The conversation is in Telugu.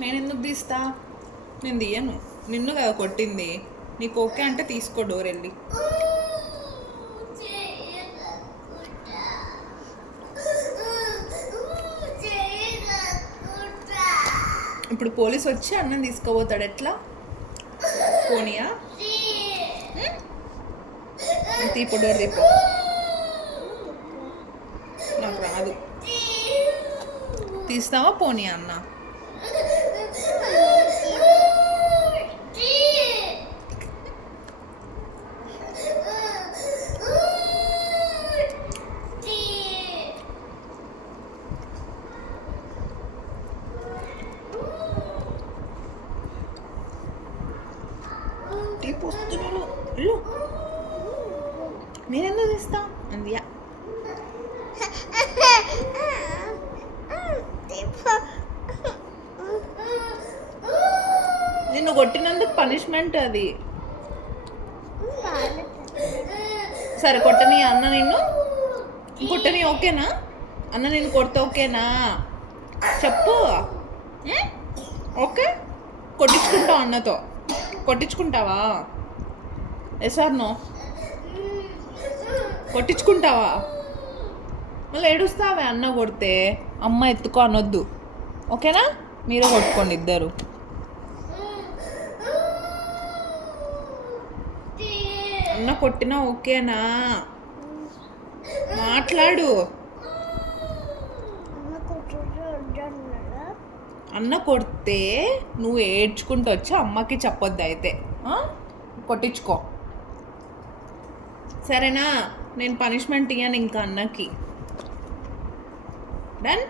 నేను ఎందుకు తీస్తా? నేను తీయను. నిన్ను కదా కొట్టింది. నీకు ఓకే అంటే తీసుకో డోర్ వెళ్ళి. ఇప్పుడు పోలీస్ వచ్చి అన్నం తీసుకుపోతాడు. ఎట్లా పోనీయా? తీపో డోర్ తీపో. నాకు రాదు. తీస్తావా పోనీయా అన్న? తీపి వస్తున్నాడు. వెళ్ళు. నేనెందుకు తీస్తా అందియా? నిన్ను కొట్టినందుకు పనిష్మెంట్ అది. సరే కొట్టని అన్న నిన్ను కొట్టని ఓకేనా? అన్న నిన్ను కొడితే ఓకేనా చెప్పు. ఓకే కొట్టించుకుంటావు అన్నతో? కొట్టించుకుంటావా? Yes or no? కొట్టించుకుంటావా? మళ్ళీ ఏడుస్తావే అన్న కొడితే. అమ్మ ఎత్తుకో అనొద్దు ఓకేనా? మీరే కొట్టుకోండి ఇద్దరు. అన్న కొట్టినా ఓకేనా? మాట్లాడు. అన్న కొడితే నువ్వు ఏడ్చుకుంటూ వచ్చి అమ్మకి చెప్పొద్దు అయితే. కొట్టించుకో సరేనా? నేను పనిష్మెంట్ ఇయ్యాను ఇంకా అన్నకి. డన్.